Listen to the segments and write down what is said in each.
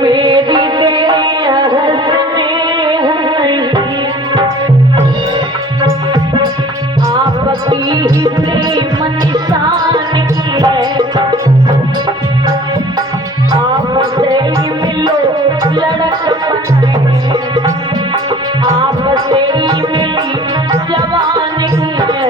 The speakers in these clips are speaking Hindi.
मेरी देह स्नेह नहीं, आपकी ही प्रेम निशानी है। आपसे ही मिलो लड़कपन है, आपसे ही मिली जवानी है।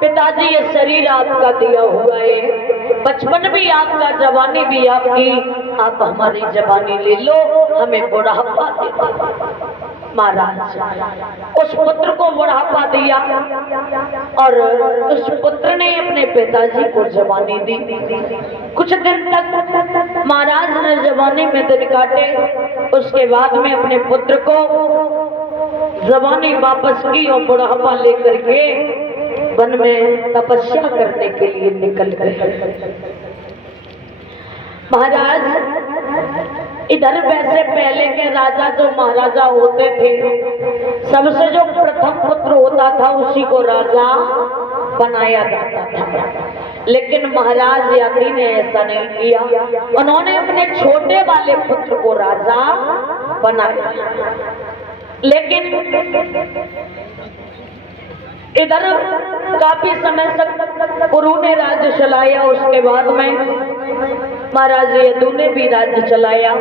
पिताजी ये शरीर आपका दिया हुआ है, बचपन भी आपका, जवानी भी आपकी, आप हमारी जवानी ले लो, हमें बुढ़ापा दे दो। महाराज उस पुत्र को बुढ़ापा दिया और उस पुत्र ने अपने पिताजी को जवानी दी। कुछ दिन तक महाराज ने जवानी में दिन काटे, उसके बाद में अपने पुत्र को जवानी वापस की और बुढ़ापा लेकर के वन में तपस्या करने के लिए निकल गए। महाराज इधर वैसे पहले के राजा जो महाराजा होते थे, सबसे जो प्रथम पुत्र होता था उसी को राजा बनाया जाता था। लेकिन महाराज यात्री ने ऐसा नहीं किया, उन्होंने अपने छोटे वाले पुत्र को राजा बनाया। लेकिन इधर काफी समय तक गुरु ने राज्य चलाया, उसके बाद में महाराज यदु ने भी राज्य चलाया।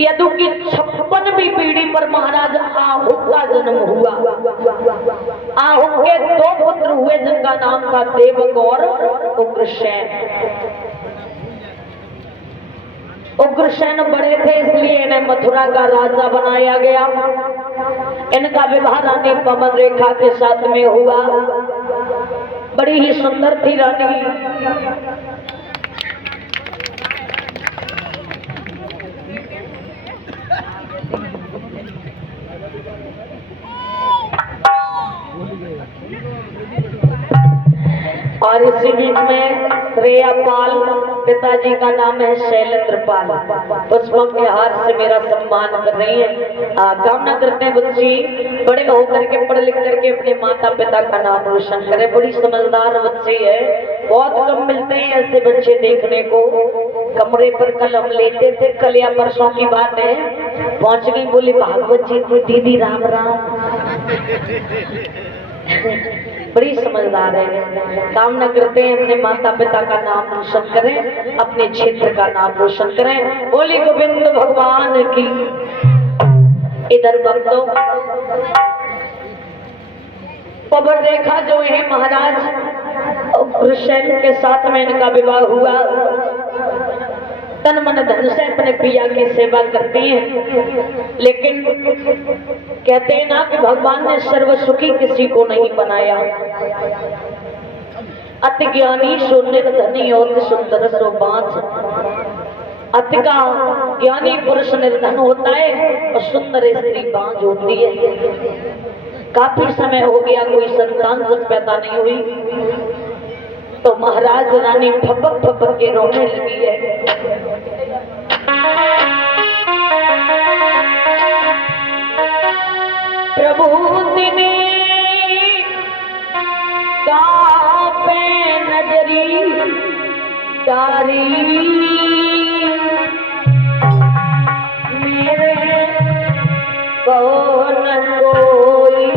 यदु की 56वीं पीढ़ी पर महाराज आहु का जन्म हुआ। आहु के 2 पुत्र हुए जिनका नाम था देवक और उग्रसेन। उग्रसेन बड़े थे इसलिए इन्हें मथुरा का राजा बनाया गया। इनका विवाह रानी पवन रेखा के साथ में हुआ। बड़ी ही सुंदर थी रानी। और इसी बीच में श्रेया पाल, पिताजी का नाम है शैलेंद्र पाल, पुष्पों के हार से मेरा सम्मान कर रही है। कामना करते हैं बच्ची बड़े होकर के पढ़ लिख करके अपने माता पिता का नाम रोशन करे। बड़ी समझदार बच्ची है, बहुत कम मिलते हैं ऐसे बच्चे देखने को। कमरे पर कलम लेते थे, कल या परसों की बात है, पहुंच गई बोली भागवत जी को, दीदी राम राम। बड़ी समझदार है। कामना करते हैं अपने माता पिता का नाम रोशन करें, अपने क्षेत्र का नाम रोशन करें। बोली गोविंद भगवान की। इधर भक्तों पवन रेखा जो है महाराज उग्रसेन के साथ में इनका विवाह हुआ। तन मन धन से अपने पिया की सेवा करती हैं। लेकिन कहते हैं ना कि भगवान ने सर्वसुखी किसी को नहीं बनाया। अति ज्ञानी सो निर्धनी और सुंदर सो बांझ। अति का ज्ञानी पुरुष निर्धन होता है और सुंदर स्त्री बांझ होती है। काफी समय हो गया कोई संतान जब पैदा नहीं हुई तो महाराज रानी फपक फपक के रोने लगी है। प्रभु दिने कापे नजरी तारी, मेरे कौन कोई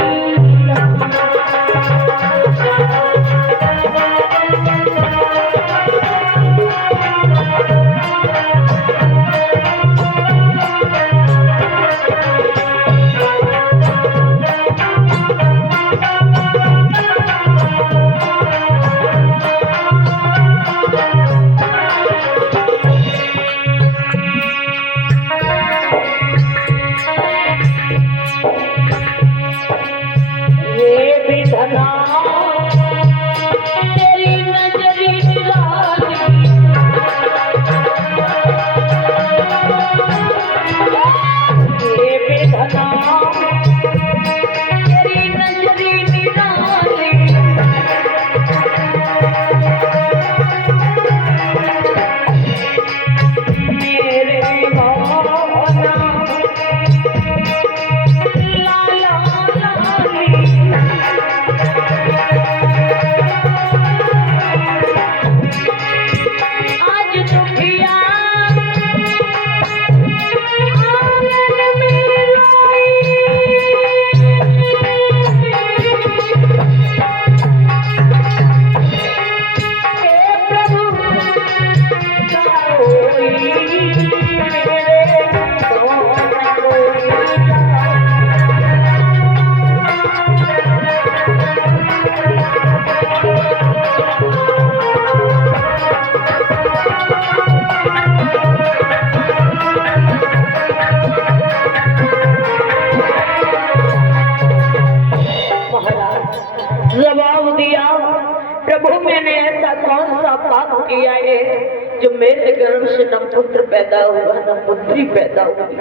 ऐसा कौन सा पाप किया है जो मेरे गर्भ से न पुत्र पैदा हुआ न पुत्री पैदा हुई।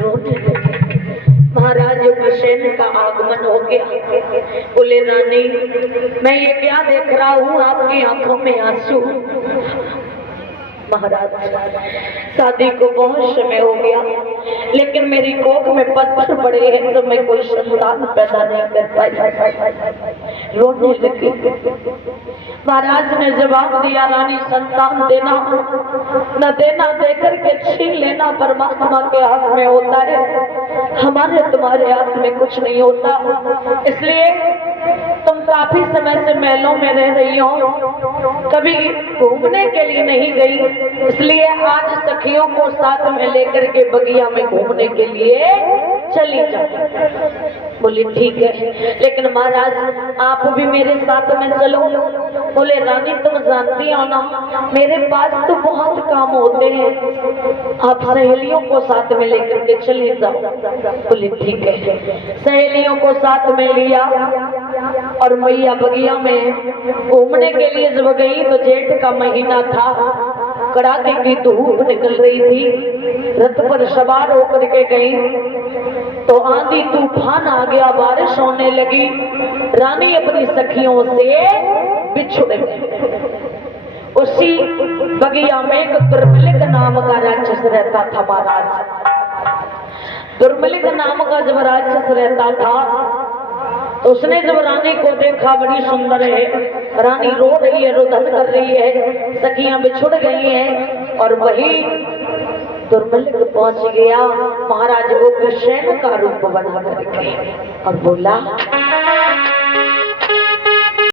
रोने लगे। महाराज उग्रसेन का आगमन हो गया। बोले रानी, मैं ये क्या देख रहा हूँ, आपकी आंखों में आंसू। महाराज, शादी को बहुत समय हो गया, लेकिन मेरी कोख में पत्थर पड़े हैं तो मैं कोई संतान पैदा नहीं कर पाई। रोने लगी। महाराज ने जवाब दिया, रानी, संतान देना न देना देकर के छीन लेना परमात्मा के हाथ में होता है, हमारे तुम्हारे हाथ में कुछ नहीं होता। इसलिए तुम काफी समय से महलों में रह रही हो, कभी घूमने के लिए नहीं गई, इसलिए आज सखियों को साथ में लेकर के बगिया में घूमने के लिए चली जाओ। बोले ठीक है, लेकिन महाराज आप भी मेरे साथ में चलो। बोले रानी, तुम जानती हो ना, मेरे पास तो बहुत काम होते हैं, आप सहेलियों को साथ में लेकर के चले जाओ। बोले ठीक है। सहेलियों को साथ में लिया और मैया बगिया में घूमने के लिए जब गई तो जेठ का महीना था, कड़ाके की धूप निकल रही थी। रथ पर सवार होकर के गई तो आंधी तूफान आ गया, बारिश होने लगी। रानी अपनी सखियों से बिछुड़ गई। उसी बगिया में एक दुर्मलिक नाम का राक्षस रहता था। महाराज, दुर्मलिक नाम का जब राक्षस रहता था तो उसने जब रानी को देखा, बड़ी सुंदर है, रानी रो रही है, रुदन कर रही है, सखियां बिछुड़ गई हैं, और वही दुर्मलिक पहुंच गया महाराज उग्रसेन का रूप बना करके और बोला,